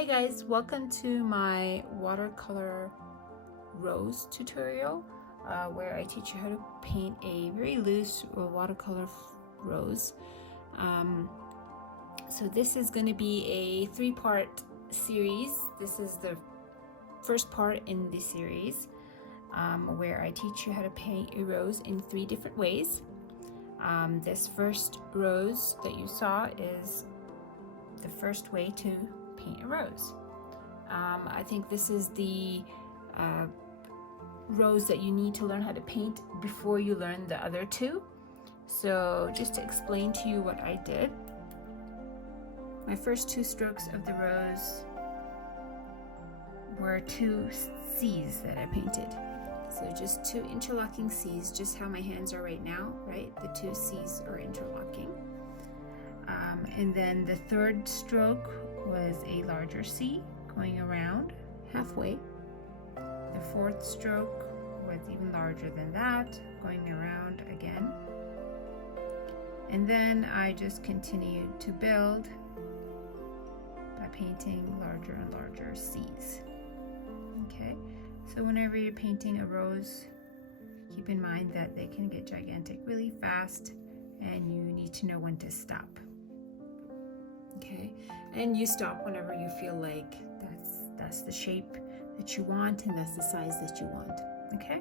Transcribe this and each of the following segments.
Hi guys, welcome to my watercolor rose tutorial where I teach you how to paint a very loose watercolor rose. So this is going to be a three-part series. This is the first part in the series where I teach you how to paint a rose in three different ways. This first rose that you saw is the first way to paint a rose. I think this is the rose that you need to learn how to paint before you learn the other two. So just to explain to you what I did, my first two strokes of the rose were two C's that I painted. So just two interlocking C's, just how my hands are right now, right? The two C's are interlocking. And then the third stroke was a larger C going around halfway. The fourth stroke was even larger than that, going around again. And then I just continued to build by painting larger and larger C's. Okay, so whenever you're painting a rose, keep in mind that they can get gigantic really fast and you need to know when to stop. Okay, and you stop whenever you feel like that's the shape that you want and that's the size that you want. Okay,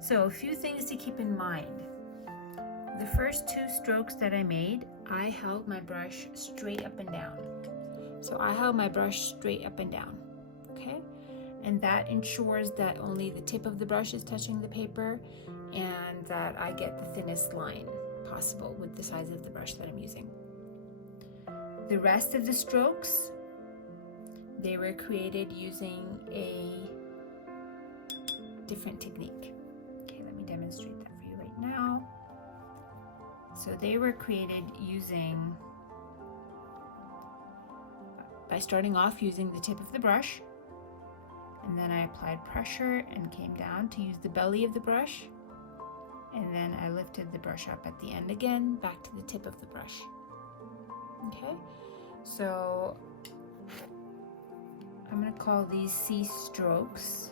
so a few things to keep in mind. The first two strokes that I made, I held my brush straight up and down. So I held my brush straight up and down, okay? And that ensures that only the tip of the brush is touching the paper and that I get the thinnest line possible with the size of the brush that I'm using. The rest of the strokes, they were created using a different technique. Okay, let me demonstrate that for you right now. So they were created by starting off using the tip of the brush, and then I applied pressure and came down to use the belly of the brush, and then I lifted the brush up at the end again, back to the tip of the brush. Okay, so I'm going to call these C strokes.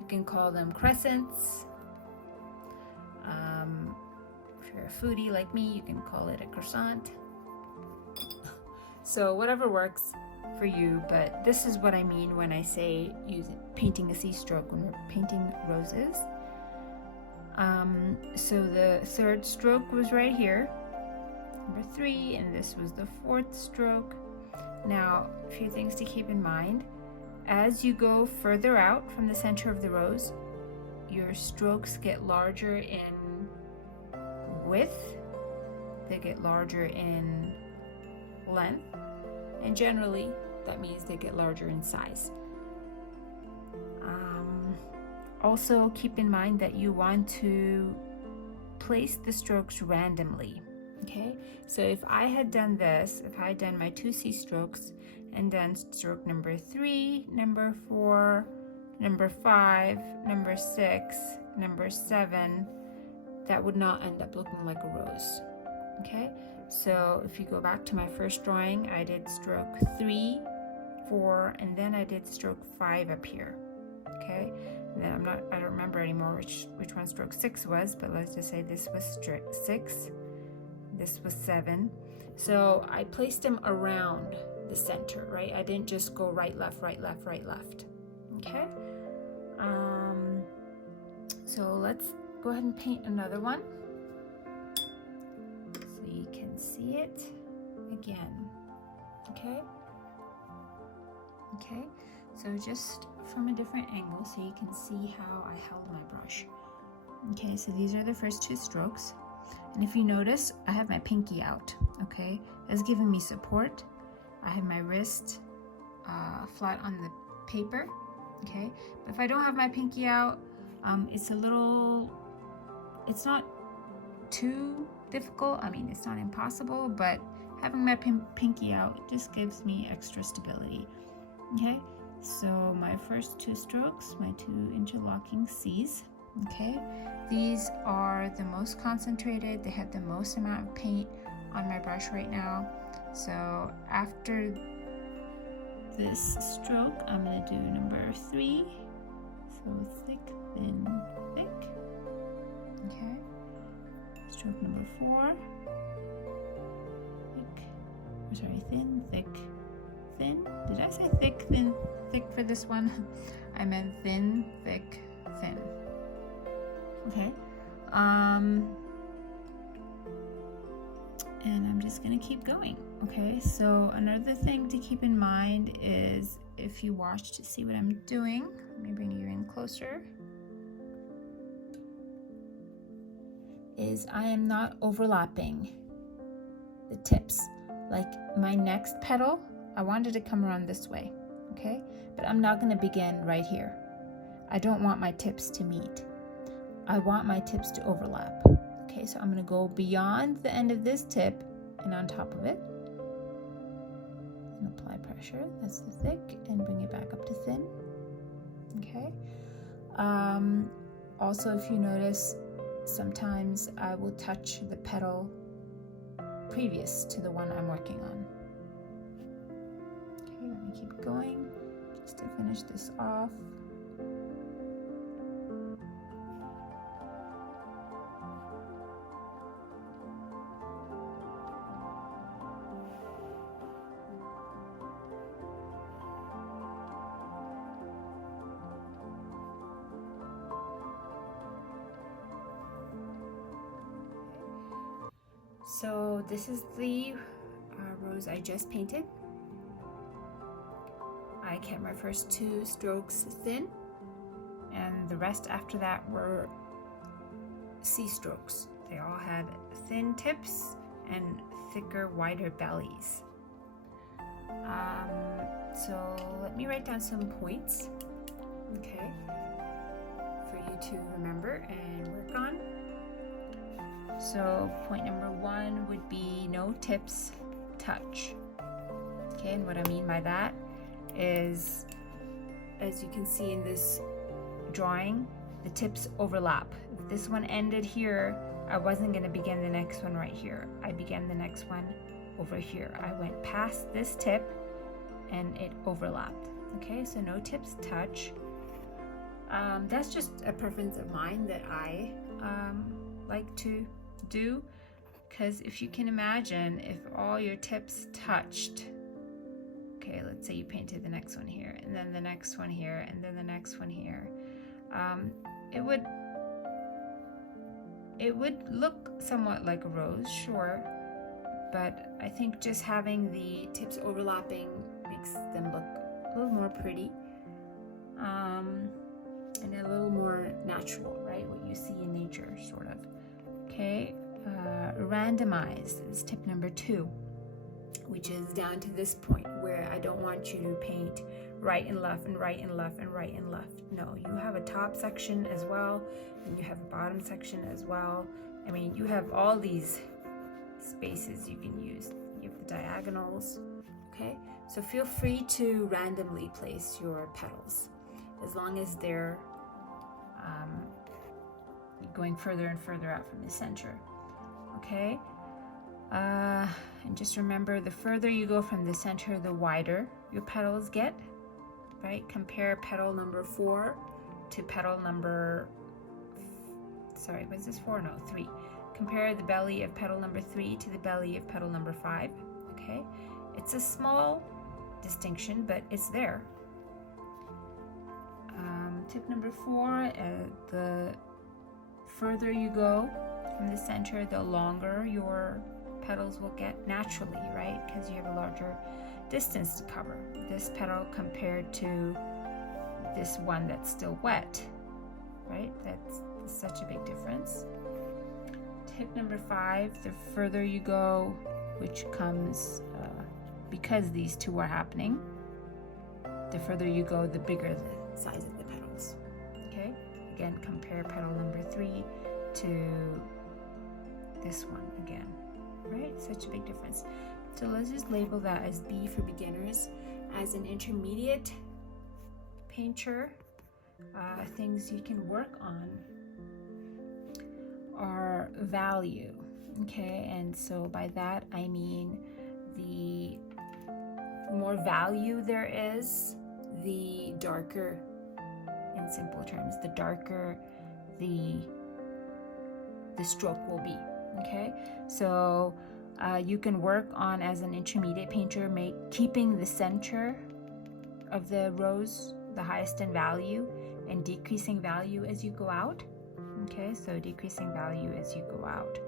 You can call them crescents. If you're a foodie like me, you can call it a croissant. So whatever works for you, but this is what I mean when I say painting a C stroke when we're painting roses. So the third stroke was right here, number 3, and this was the fourth stroke. Now, a few things to keep in mind. As you go further out from the center of the rose, your strokes get larger in width, they get larger in length, and generally that means they get larger in size. Also keep in mind that you want to place the strokes randomly. Okay, so if I had done this, if I had done my 2 C strokes and done stroke number 3, number 4, number 5, number 6, number 7, that would not end up looking like a rose. Okay, so if you go back to my first drawing, I did stroke 3, 4, and then I did stroke 5 up here. Okay, and then I don't remember anymore which one stroke 6 was, but let's just say this was stroke 6. This was 7. So I placed them around the center, right? I didn't just go right, left, right, left, right, left. Okay. So let's go ahead and paint another one so you can see it again. Okay. Okay. So just from a different angle so you can see how I held my brush. Okay. So these are the first 2 strokes. And if you notice, I have my pinky out, okay? That's giving me support. I have my wrist flat on the paper, okay? But if I don't have my pinky out, it's not too difficult. I mean, it's not impossible, but having my pinky out just gives me extra stability, okay? So my first 2 strokes, my 2 interlocking C's. Okay, these are the most concentrated. They have the most amount of paint on my brush right now. So after this stroke, I'm going to do number 3. So thick, thin, thick. Okay. Stroke number 4. Thin, thick, thin. Did I say thick, thin, thick for this one? I meant thin, thick, thin. Okay. And I'm just gonna keep going. Okay, so another thing to keep in mind is if you watch to see what I'm doing, let me bring you in closer, is I am not overlapping the tips. Like my next petal, I wanted to come around this way, okay? But I'm not gonna begin right here. I don't want my tips to meet. I want my tips to overlap. Okay, so I'm gonna go beyond the end of this tip and on top of it. And apply pressure, that's the thick, and bring it back up to thin. Okay. Also, if you notice, sometimes I will touch the petal previous to the one I'm working on. Okay, let me keep going just to finish this off. So this is the rose I just painted. I kept my first 2 strokes thin, and the rest after that were C strokes. They all had thin tips and thicker, wider bellies. So let me write down some points, okay, for you to remember and work on. So point number 1 would be no tips touch. Okay, and what I mean by that is, as you can see in this drawing, the tips overlap. If this one ended here, I wasn't going to begin the next one right here. I began the next one over here. I went past this tip and it overlapped. Okay, so no tips touch. That's just a preference of mine that I like to do, because if you can imagine, if all your tips touched, okay, let's say you painted the next one here and then the next one here and then the next one here, it would look somewhat like a rose, sure, but I think just having the tips overlapping makes them look a little more pretty, and a little more natural, right? What you see in nature, sort of. Okay, randomize is tip number 2, which is down to this point where I don't want you to paint right and left and right and left and right and left. No, you have a top section as well, and you have a bottom section as well. I mean, you have all these spaces you can use. You have the diagonals, okay? So feel free to randomly place your petals, as long as they're going further and further out from the center, okay? And just remember, the further you go from the center, the wider your petals get, right? Compare petal number 4 to petal number, sorry, was this 4? No, 3. Compare the belly of petal number 3 to the belly of petal number 5, okay? It's a small distinction, but it's there. Tip number 4, the further you go from the center, the longer your petals will get naturally, right? Because you have a larger distance to cover. This petal compared to this one that's still wet, right? That's such a big difference. Tip number 5, the further you go, which comes because these two are happening, the further you go, the bigger the size of the petals, okay? Again, compare petal number 3 to this one again, right? Such a big difference. So let's just label that as B for beginners. As an intermediate painter, things you can work on are value, okay? And so by that I mean the the more value there is, the darker, in simple terms, the darker the stroke will be. Okay, so you can work on, as an intermediate painter, keeping the center of the rose the highest in value and decreasing value as you go out. Okay, so decreasing value as you go out.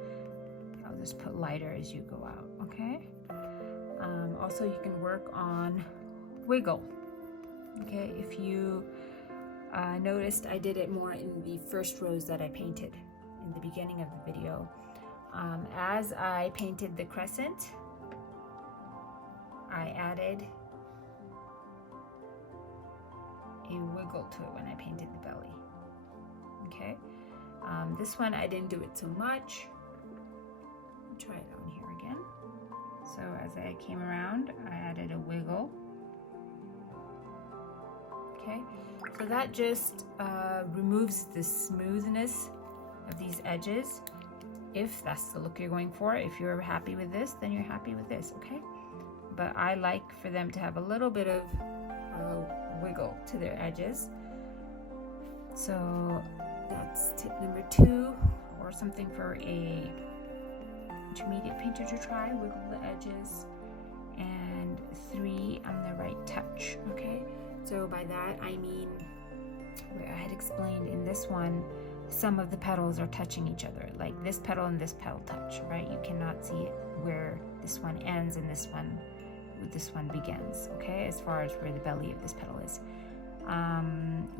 I'll just put lighter as you go out. Okay, also you can work on wiggle. Okay, if you noticed, I did it more in the first rose that I painted in the beginning of the video. As I painted the crescent, I added a wiggle to it when I painted the belly. Okay, this one I didn't do it so much. I'll try it on here again. So as I came around, I added a wiggle. Okay, so that just removes the smoothness of these edges, if that's the look you're going for. If you're happy with this, then you're happy with this, okay? But I like for them to have a little bit of wiggle to their edges. So that's tip number 2, or something for a intermediate painter to try, wiggle the edges. And 3, on the right touch, okay? So by that I mean, where I had explained in this one, some of the petals are touching each other, like this petal and this petal touch, right? You cannot see it where this one ends and this one begins, okay, as far as where the belly of this petal is.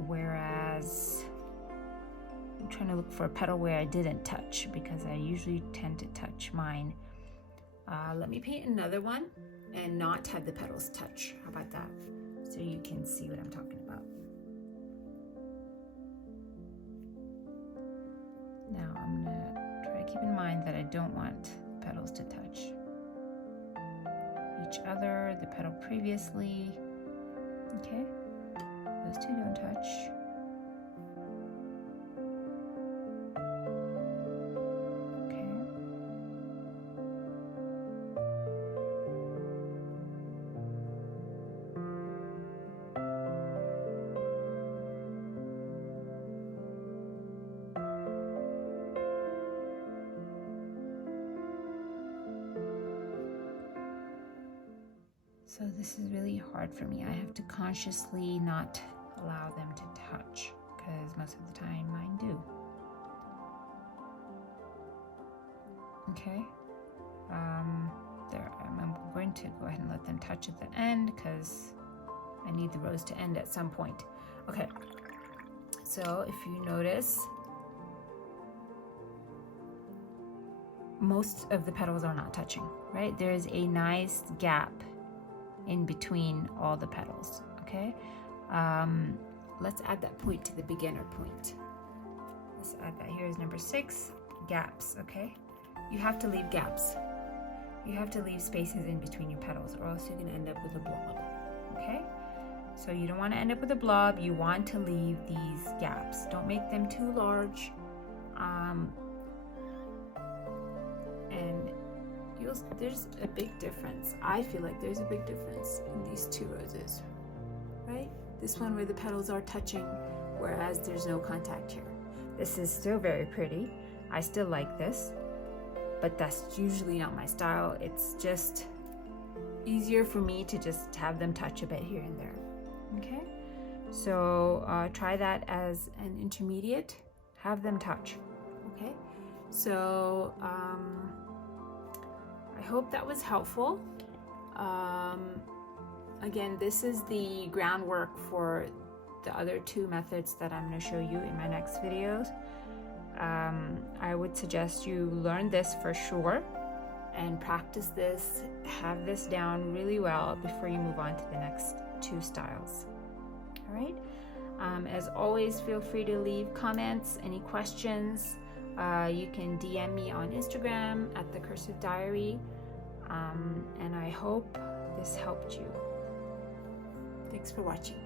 Whereas I'm trying to look for a petal where I didn't touch, because I usually tend to touch mine. Let me paint another one and not have the petals touch. How about that? So you can see what I'm talking about. Now I'm gonna try to keep in mind that I don't want the petals to touch each other, the petal previously. Okay, those two don't touch. So this is really hard for me. I have to consciously not allow them to touch, because most of the time mine do. Okay, there, I'm going to go ahead and let them touch at the end, because I need the rose to end at some point. Okay, so if you notice, most of the petals are not touching, right? There is a nice gap in between all the petals, okay? Let's add that point to the beginner point. Let's add that. Here's number 6, gaps, okay? You have to leave gaps. You have to leave spaces in between your petals, or else you're gonna end up with a blob, okay? So you don't wanna end up with a blob, you want to leave these gaps. Don't make them too large. And there's a big difference. I feel like there's a big difference in these 2 roses, right? This one where the petals are touching, whereas there's no contact here. This is still very pretty. I still like this, but that's usually not my style. It's just easier for me to just have them touch a bit here and there, okay? So try that as an intermediate, have them touch, okay? So I hope that was helpful. Again, this is the groundwork for the other 2 methods that I'm going to show you in my next videos. I would suggest you learn this for sure and practice this, have this down really well before you move on to the next 2 styles. All right. As always, feel free to leave comments, any questions. You can DM me on Instagram at The Cursive Diary. And I hope this helped you. Thanks for watching.